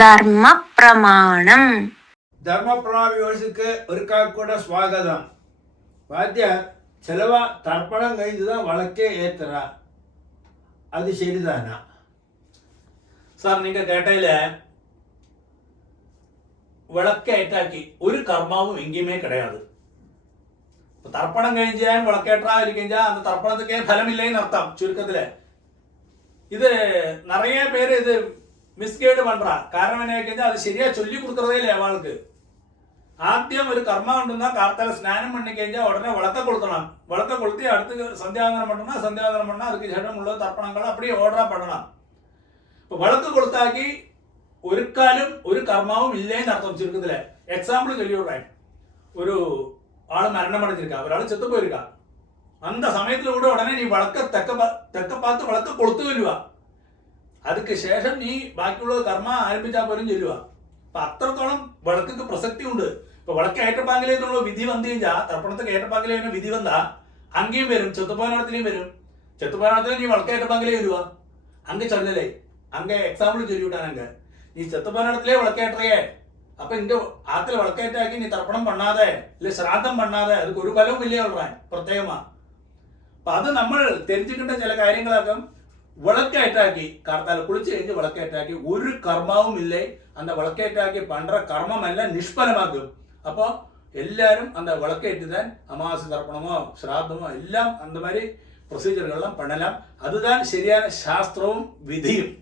ധർമ്മ പ്രമാണം. ധർമ്മപ്രമാണ വ്യൂവേഴ്സുக்கு ഒരിക്കൽ കൂടെ സ്വാഗതം. വാദ്യ ചിലവ തർപ്പണം കഴിഞ്ഞതാ വളക്കെ ഏത്തറ, அது ശരിதானா சார்? நீங்க கேட்டையில விளக்கேற்றாக்கி ஒரு கர்மாவும் எங்கேயுமே கிடையாது. தர்ப்பணம் கழிஞ்சான் விளக்கேற்றா இருக்கா அந்த தர்ப்பணத்துக்கே பலம் இல்லைன்னு அர்த்தம். சுருக்கத்துல இது நிறைய பேர் இது மிஸ்கைடு பண்றா. காரணம் என்ன, அது சரியா சொல்லி கொடுக்கறதே இல்லை அவளுக்கு. ആദ്യം ഒരു കർമ്മം ഉണ്ടെന്നാ കാർത്താല സ്നാനം പണി കഴിഞ്ഞാൽ ഉടനെ വിളക്ക കൊളുത്തണം. വിളക്ക കൊളുത്തി അടുത്ത് സന്ധ്യാവന്തനം பண்ணா சந்தியாவந்தனம் பண்ணா அதுக்கு ശേഷം ഉള്ള തർപ്പണങ്ങൾ அப்படியே ഓർഡറാ பண்ணണം. ഇപ്പൊ വിളക്ക് കൊളുത്താക്കി ഒരുക്കാലും ഒരു കർമാവും ഇല്ലേന്ന് അർത്ഥം. ചുരുക്കത്തില് എക്സാമ്പിൾ ചൊല്ലിവിടേ, ഒരു ആള് മരണമടഞ്ഞിരിക്ക, ഒരാൾ ചെത്തുപോയിരിക്ക. அந்த சமயத்துல கூட உடனே நீ விளக்க தெக்க பார்த்து விளக்க கொளுத்து வருவா. அதுக்கு ശേഷം നീ ബാക്കിയുള്ള കർമ്മ ആരംഭിച്ചാ പോലും ചൊല്ലുക. അപ്പൊ അത്രത്തോളം വിളക്കൊക്കെ പ്രസക്തി ഉണ്ട്. ഇപ്പൊ വിളക്ക് ഏറ്റപ്പാങ്കിലേക്കുള്ള വിധി വന്നു കഴിഞ്ഞാൽ, തർപ്പണത്തിന് ഏറ്റപ്പാങ്കിലേ വിധി വന്നാ അങ്ങേയും വരും, ചെത്തുപാനത്തിലേയും വരും. ചെത്തുപാനത്തിൽ നീ വിളക്ക് ഏറ്റപ്പാങ്കിലേ വരുക അങ്ങ് ചൊല്ലലേ, അങ്ങ് എക്സാമ്പിൾ ചൊല്ലിവിട്ടാൻ അങ്ങ് നീ ചെത്തുപാനത്തിലേ വിളക്കേറ്റേ. അപ്പൊ എന്റെ ആത്തില് വിളക്കേറ്റാക്കി നീ തർപ്പണം പണ്ണാതെ ഇല്ല ശ്രാദ്ധം പണ്ണാതെ அதுக்கு ഒരു ഫലവും ഇല്ലേ ഉള്ളേ പ്രത്യേകമാ. അപ്പൊ അത് നമ്മൾ தெரிஞ்சுக்கிட்ட ചില കാര്യങ്ങളൊക്കെ വിളക്കേറ്റാക്കി കാർത്താല കുളിച്ച് കഴിഞ്ഞ് വിളക്കേറ്റാക്കി ഒരു കർമാവും ഇല്ലേ. அந்த വിളക്കേറ്റാക്കി പண்ற കർമ്മം എല്ലാം നിഷ്ഫലമാക്കും. அப்போ எல்லாரும் அந்த விளக்கேற்றுதான் அமாவாசை தர்ப்பணமோ ஸ்ராத்தமோ எல்லாம் அந்த மாதிரி ப்ரொசீஜர்கள்லாம் பண்ணலாம். அதுதான் சரியான சாஸ்திரமும் விதியும்.